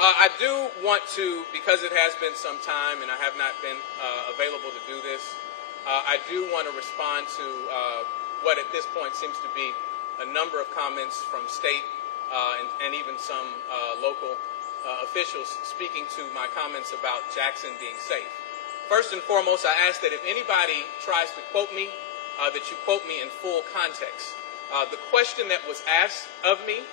I do want to, because it has been some time and I have not been available to do this, I do want to respond to what at this point seems to be a number of comments from state and even some local officials speaking to my comments about Jackson being safe. First and foremost, I ask that if anybody tries to quote me, that you quote me in full context. The question that was asked of me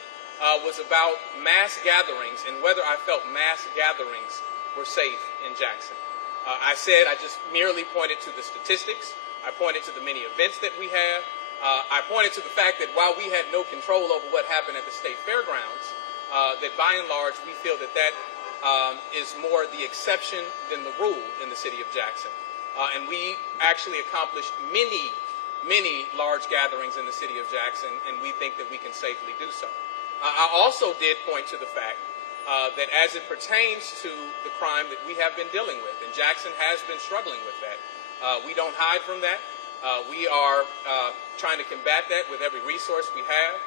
was about mass gatherings and whether I felt mass gatherings were safe in Jackson. I just merely pointed to the statistics. I pointed to the many events that we have. I pointed to the fact that while we had no control over what happened at the state fairgrounds, that by and large we feel that is more the exception than the rule in the city of Jackson. And we actually accomplished many large gatherings in the city of Jackson, and we think that we can safely do so. I also did point to the fact that as it pertains to the crime that we have been dealing with, and Jackson has been struggling with that, we don't hide from that. We are trying to combat that with every resource we have.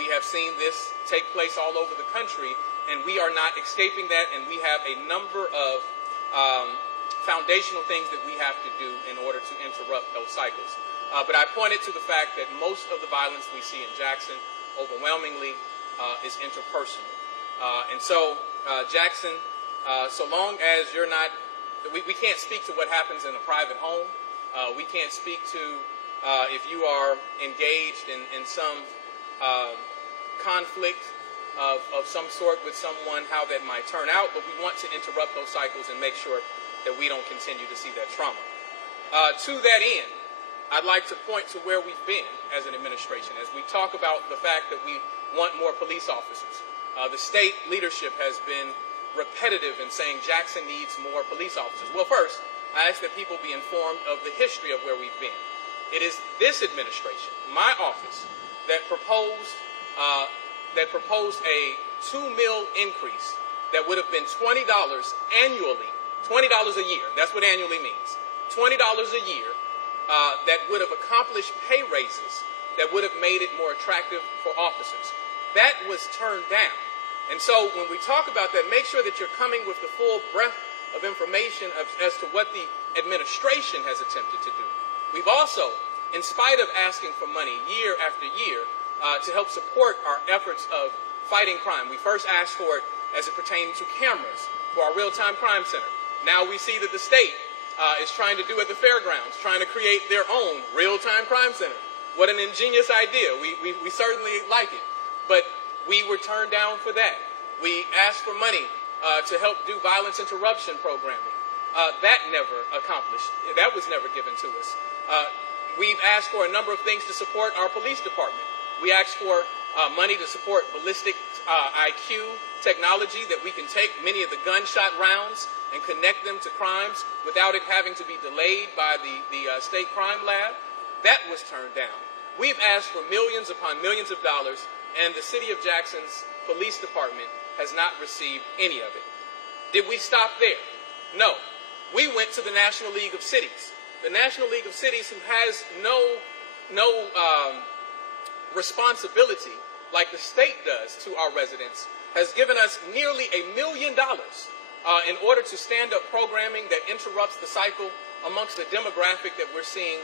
We have seen this take place all over the country, and we are not escaping that, and we have a number of foundational things that we have to do in order to interrupt those cycles. But I pointed to the fact that most of the violence we see in Jackson overwhelmingly is interpersonal. And so Jackson, so long as you're not, we can't speak to what happens in a private home. We can't speak to if you are engaged in some conflict of some sort with someone, how that might turn out, but we want to interrupt those cycles and make sure that we don't continue to see that trauma. To that end, I'd like to point to where we've been as an administration. As we talk about the fact that we want more police officers, the state leadership has been repetitive in saying Jackson needs more police officers. Well, first, I ask that people be informed of the history of where we've been. It is this administration, my office, that proposed a $2 million increase that would have been $20 annually, $20 a year. That's what annually means. $20 a year that would have accomplished pay raises that would have made it more attractive for officers. That was turned down. And so when we talk about that, make sure that you're coming with the full breadth of information as to what the administration has attempted to do. We've also, in spite of asking for money year after year to help support our efforts of fighting crime, we first asked for it as it pertained to cameras for our real-time crime center. Now we see that the state is trying to do at the fairgrounds, trying to create their own real-time crime center. What an ingenious idea. We certainly like it. But we were turned down for that. We asked for money to help do violence interruption programming. That never accomplished. That was never given to us. We've asked for a number of things to support our police department. We asked for money to support ballistic IQ technology, that we can take many of the gunshot rounds and connect them to crimes without it having to be delayed by the state crime lab. That was turned down. We've asked for millions upon millions of dollars, and the city of Jackson's police department has not received any of it. Did we stop there? No. We went to the National League of Cities. The National League of Cities, who has no responsibility like the state does to our residents, has given us nearly $1 million in order to stand up programming that interrupts the cycle amongst the demographic that we're seeing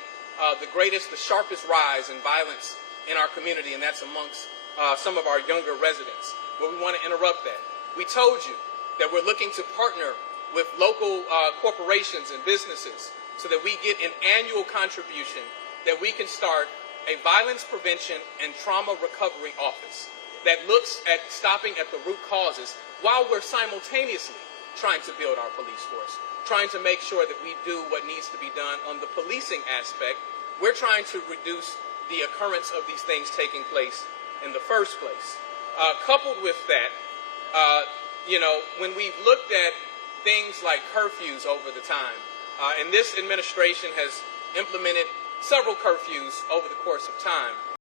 the sharpest rise in violence in our community, and that's amongst some of our younger residents, where we want to interrupt that. We told you that we're looking to partner with local corporations and businesses so that we get an annual contribution, that we can start a violence prevention and trauma recovery office that looks at stopping at the root causes while we're simultaneously trying to build our police force, trying to make sure that we do what needs to be done on the policing aspect. We're trying to reduce the occurrence of these things taking place in the first place. Coupled with that, when we've looked at things like curfews over the time, and this administration has implemented several curfews over the course of time,